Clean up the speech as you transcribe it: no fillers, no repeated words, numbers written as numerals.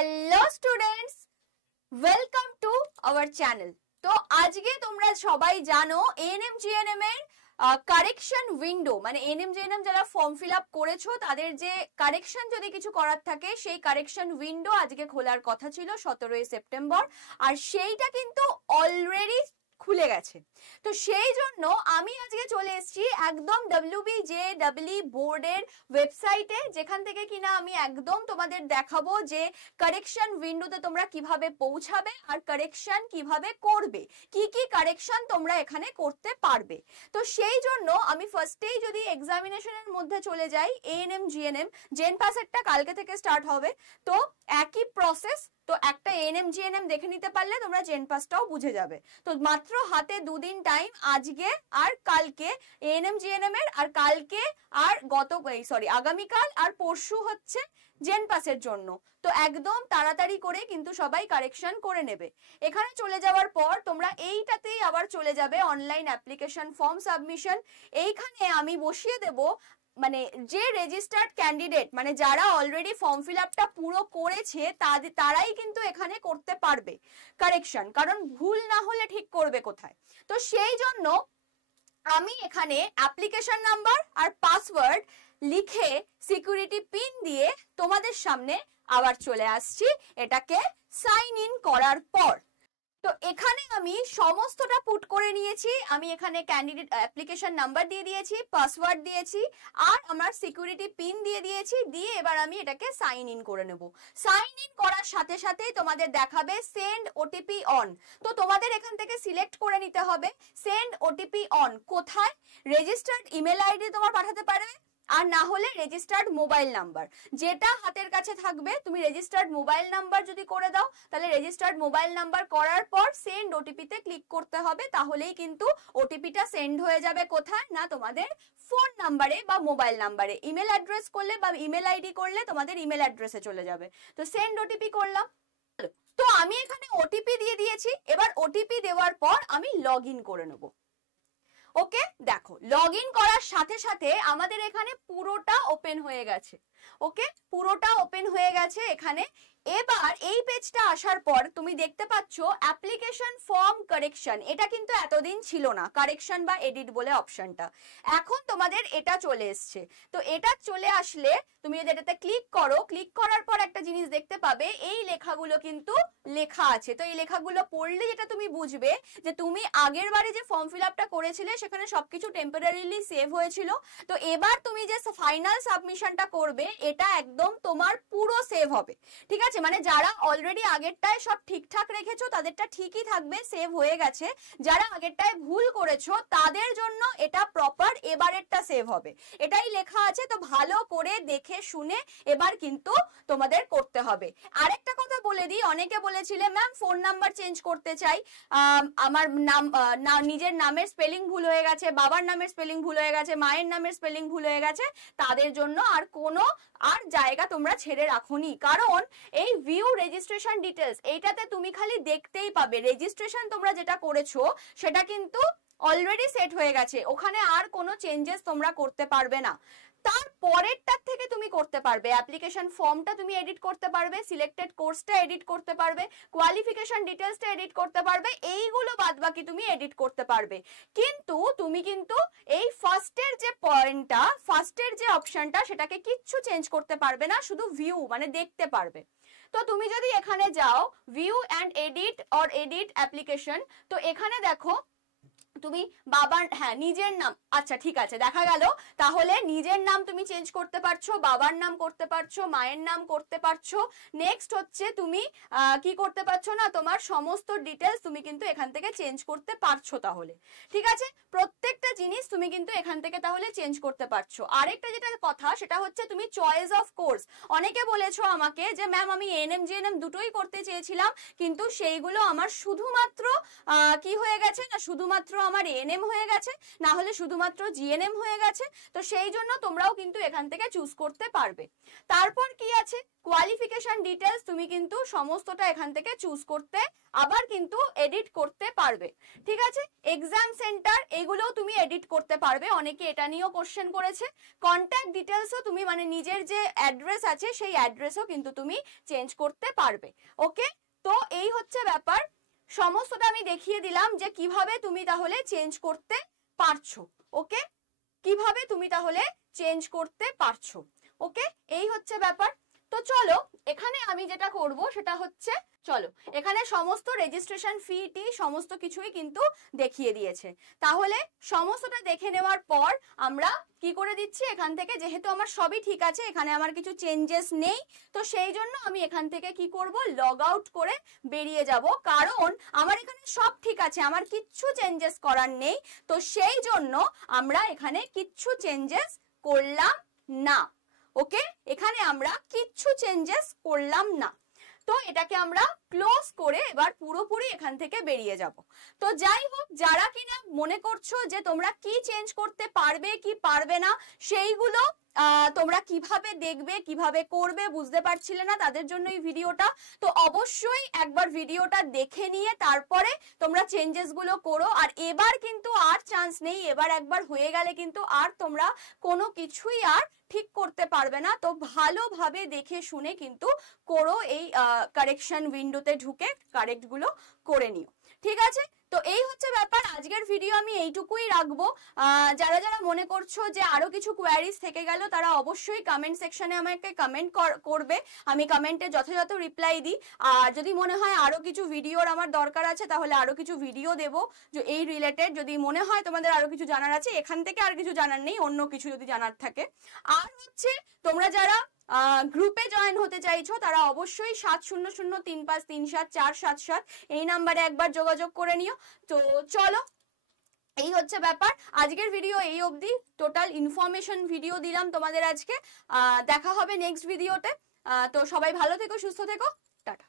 Hello students, welcome to our channel. তো আজকে তোমরা সবাই জানো এএনএম জিএনএম এর কারেকশন উইন্ডো, মানে এএনএম জিএনএম যারা ফর্ম ফিল আপ করেছো তাদের যে কারেকশন যদি কিছু করার থাকে সেই কারেকশন উইন্ডো আজকে খোলার কথা ছিল 17 সেপ্টেম্বর, আর সেইটা কিন্তু অলরেডি খুলে গেছে। তো সেই জন্য আমি আজকে চলে এসেছি একদম WBJEE বোর্ডের ওয়েবসাইটে, যেখান থেকে কিনা আমি একদম তোমাদের দেখাবো যে কারেকশন উইন্ডোতে তোমরা কিভাবে পৌঁছাবে আর কারেকশন কিভাবে করবে, কি কি কারেকশন তোমরা এখানে করতে পারবে। তো সেই জন্য আমি ফার্স্টেই যদি এক্সামিনেশনের মধ্যে চলে যাই, এএনএম জিএনএম জেন পাসেরটা কালকে থেকে স্টার্ট হবে, তো একই প্রসেস। তো একটা এএনএম জিএনএম দেখে নিতে পারলে তোমরা জেন পাসটাও বুঝে যাবে। তো মাত্র হাতে দুদিন টাইম, আজকে আর কালকে এএনএম জিএনএম এর, আর কালকে আর আগামীকাল আর পরশু হচ্ছে জেন পাসের জন্য। তো একদম তাড়াতাড়ি করে কিন্তু সবাই কারেকশন করে নেবে। এখানে চলে যাওয়ার পর তোমরা এইটাতেই আবার চলে যাবে অনলাইন অ্যাপ্লিকেশন ফর্ম সাবমিশন। এইখানে আমি বসিয়ে দেব মানে যে রেজিস্টার্ড ক্যান্ডিডেট, মানে যারা অলরেডি ফর্ম ফিল আপটা পুরো করেছে তারাই কিন্তু এখানে করতে পারবে কারেকশন, কারণ ভুল না হলে ঠিক করবে কোথায়। তো সেই জন্য আমি এখানে অ্যাপ্লিকেশন নাম্বার আর পাসওয়ার্ড লিখে সিকিউরিটি পিন দিয়ে তোমাদের সামনে আবার চলে আসছি এটাকে সাইন ইন করার পর। তো এখানে আমি সমস্তটা পুট করে নিয়েছি। আমি এখানে ক্যান্ডিডেট অ্যাপ্লিকেশন নাম্বার দিয়ে দিয়েছি, পাসওয়ার্ড দিয়েছি, আর আমার সিকিউরিটি পিন দিয়ে দিয়েছি। দিয়ে এবার আমি এটাকে সাইন ইন করে নেব। সাইন ইন করার সাথে সাথেই তোমাদের দেখাবে সেন্ড ওটিপি অন। তো তোমাদের এখান থেকে সিলেক্ট করে নিতে হবে সেন্ড ওটিপি অন কোথায়। রেজিস্টার্ড ইমেল আইডি তোমার পাঠাতে পারবে, আর না হলে রেজিস্টার্ড মোবাইল নাম্বার, যেটা হাতের কাছে থাকবে। তুমি রেজিস্টার্ড মোবাইল নাম্বার যদি করে দাও, তাহলে রেজিস্টার্ড মোবাইল নাম্বার করার পর সেন্ড ওটিপিতে ক্লিক করতে হবে, তাহলেই কিন্তু ওটিপিটা সেন্ড হয়ে যাবে কোথায় না তোমাদের ফোন নাম্বারে বা মোবাইল নাম্বারে। ইমেল অ্যাড্রেস করলে বা ইমেল আইডি করলে তোমাদের ইমেল অ্যাড্রেসে চলে যাবে। তো সেন্ড ওটিপি করলাম। তো আমি এখানে ওটিপি দিয়ে দিয়েছি। এবার ওটিপি দেওয়ার পর আমি লগ ইন করে নেব। ওকে, দেখো লগ ইন করার সাথে সাথে আমাদের এখানে পুরোটা ওপেন হয়ে গেছে। ওকে, পুরোটা ওপেন হয়ে গেছে এখানে। এবার এই পেজটা আসার পর তুমি দেখতে পাচ্ছ অ্যাপ্লিকেশন ফর্ম কারেকশন। এটা কিন্তু এতদিন ছিল না, কারেকশন বা এডিট বলে অপশনটা। এখন তোমাদের এটা চলে এসছে। তো এটা চলে আসলে তুমি যদি এটাতে ক্লিক করো, ক্লিক করার পর একটা জিনিস দেখতে পাবে, এই লেখাগুলো কিন্তু লেখা আছে। তো এই লেখাগুলো পড়লে যেটা তুমি বুঝবে যে তুমি আগের বারে যে ফর্ম ফিল আপটা করেছিলে সেখানে সবকিছু টেম্পোরারিলি সেভ হয়েছিল। তো এবার তুমি যে ফাইনাল সাবমিশনটা করবে এটা একদম তোমার পুরো সেভ হবে। ঠিক আছে, মানে যারা অলরেডি আগেরটায় সব ঠিকঠাক রেখেছো তাদেরটা ঠিকই থাকবে, সেভ হয়ে গেছে। যারা আগেরটায় ভুল করেছো তাদের জন্য এটা প্রপার এবারেরটা সেভ হবে, এটাই লেখা আছে। তো ভালো করে দেখে শুনে এবার কিন্তু তোমাদের করতে হবে। আরেকটা কথা বলে দিই, অনেকে বলেছিলে ম্যাম ফোন নাম্বার চেঞ্জ করতে চাই, আমার নাম নিজের নামের স্পেলিং ভুল হয়ে গেছে, বাবার নামের স্পেলিং ভুল হয়ে গেছে, মায়ের নামের স্পেলিং ভুল হয়ে গেছে, তাদের জন্য আর কোনো জায়গা তোমরা ছেড়ে রাখোনি। কারণ এই ভিউ রেজিস্ট্রেশন ডিটেলস এইটাতে তুমি খালি দেখতেই পাবে রেজিস্ট্রেশন তোমরা যেটা করেছো সেটা কিন্তু অলরেডি সেট হয়ে গেছে, ওখানে আর কোনো চেঞ্জেস তোমরা করতে পারবে না। তারপরেরটার থেকে তুমি করতে পারবে, অ্যাপ্লিকেশন ফর্মটা তুমি এডিট করতে পারবে, সিলেক্টেড কোর্সটা এডিট করতে পারবে, কোয়ালিফিকেশন ডিটেলসটা এডিট করতে পারবে, এইগুলো বাদবাকি তুমি এডিট করতে পারবে। কিন্তু তুমি কিন্তু এই ফার্স্টের যে পয়েন্টটা, ফার্স্টের যে অপশনটা, সেটাকে কিচ্ছু চেঞ্জ করতে পারবে না, শুধু ভিউ মানে দেখতে পারবে। তো তুমি যদি এখানে যাও view and edit or edit application, তো এখানে দেখো তুমি বাবার নিজের নাম, আচ্ছা ঠিক আছে দেখা গেল, তাহলে নিজের নাম তুমি চেঞ্জ করতে পারছো, বাবার নাম করতে পারছো, মায়ের নাম করতে পারছো। নেক্সট হচ্ছে তুমি কি করতে পারছো না, তোমার সমস্ত ডিটেলস তুমি কিন্তু এখান থেকে চেঞ্জ করতে পারছো। তাহলে ঠিক আছে, প্রত্যেকটা জিনিস তুমি কিন্তু এখান থেকে তাহলে চেঞ্জ করতে পারছো। আরেকটা যেটা কথা সেটা হচ্ছে তুমি চয়েস অফ কোর্স। অনেকে বলেছো আমাকে যে ম্যাম আমি এএনএম জিএনএম দুটোই করতে চেয়েছিলাম, কিন্তু সেইগুলো আমার শুধুমাত্র কি হয়ে গেছে না, শুধুমাত্র আমার এএনএম হয়ে গেছে, না হলে শুধুমাত্র জিএনএম হয়ে গেছে। তো সেই জন্য তোমরাও কিন্তু এখান থেকে চুজ করতে পারবে। তারপর কি আছে, কোয়ালিফিকেশন ডিটেলস, তুমি কিন্তু সমস্তটা এখান থেকে চুজ করতে আবার কিন্তু এডিট করতে পারবে। ঠিক আছে, এক্সাম সেন্টার এগুলোও তুমি এডিট করতে পারবে, অনেকে এটা নিয়েও কোশ্চেন করেছে। কন্ট্যাক্ট ডিটেলসও তুমি মানে নিজের যে অ্যাড্রেস আছে সেই অ্যাড্রেসও কিন্তু তুমি চেঞ্জ করতে পারবে। ওকে, তো এই হচ্ছে ব্যাপার, সমস্তটা আমি দেখিয়ে দিলাম যে কিভাবে তুমি তাহলে চেঞ্জ করতে পারছো। ওকে, কিভাবে তুমি তাহলে চেঞ্জ করতে পারছো। ওকে, এই হচ্ছে ব্যাপার। তো চলো এখানে আমি যেটা করব সেটা হচ্ছে, চলো এখানে সমস্ত রেজিস্ট্রেশন ফি টি সমস্ত কিছুই কিন্তু দেখিয়ে দিয়েছে। তাহলে সমস্তটা দেখে নেওয়ার পর আমরা কি করে দিচ্ছি, এখান থেকে যেহেতু আমার সবই ঠিক আছে, এখানে আমার কিছু চেঞ্জেস নেই, তো সেই জন্য আমি এখান থেকে কি করব, লগ আউট করে বেরিয়ে যাব, কারণ আমার এখানে সব ঠিক আছে, আমার কিচ্ছু চেঞ্জেস করার নেই। তো সেই জন্য আমরা এখানে কিচ্ছু চেঞ্জেস করলাম না। ওকে, এখানে আমরা কিচ্ছু চেঞ্জেস করলাম না। তো এটাকে আমরা ক্লোজ করে এবার পুরোপুরি এখান থেকে বেরিয়ে যাব। তো যাই হোক, যারা কিনা মনে করছো যে তোমরা কি চেঞ্জ করতে পারবে কি পারবে না, সেইগুলো তোমরা কিভাবে দেখবে কিভাবে করবে বুঝতে পারছিলে না, তাদের জন্য এই ভিডিওটা। তো অবশ্যই একবার ভিডিওটা দেখে নিয়ে তারপরে তোমরা চেঞ্জেস গুলো করো। আর এবার কিন্তু আর চান্স নেই, এবার একবার হয়ে গেলে কিন্তু আর তোমরা কোনো কিছুই আর ঠিক করতে পারবে না। তো ভালোভাবে দেখে শুনে কিন্তু করো, এই কারেকশন উইন্ডোতে ঢুকে কারেক্ট গুলো করে নিও। ঠিক আছে, তো এই হচ্ছে ব্যাপার, আজকের ভিডিও আমি এইটুকুই রাখবো। যারা যারা মনে করছো যে আরো কিছু কোয়ারিজ থেকে গেল, তারা অবশ্যই কমেন্ট সেকশনে আমাকে কমেন্ট করবে, আমি কমেন্টে যথাযথ রিপ্লাই দিই। আর যদি মনে হয় আরো কিছু ভিডিওর আমার দরকার আছে, তাহলে আরো কিছু ভিডিও দেবো যে এই রিলেটেড। যদি মনে হয় তোমাদের আরো কিছু জানার আছে, এখান থেকে আর কিছু জানার নেই, অন্য কিছু যদি জানার থাকে। আর হচ্ছে তোমরা যারা গ্রুপে জয়েন হতে চাইছো, তারা অবশ্যই 7003537477 এই নাম্বারে একবার যোগাযোগ করে নিও। তো চলো, এই হচ্ছে ব্যাপার, আজকের ভিডিও এই অবধি, টোটাল ইনফরমেশন ভিডিও দিলাম তোমাদের আজকে। দেখা হবে নেক্সট ভিডিওতে। তো সবাই ভালো থেকো, সুস্থ থেকো, টাটা।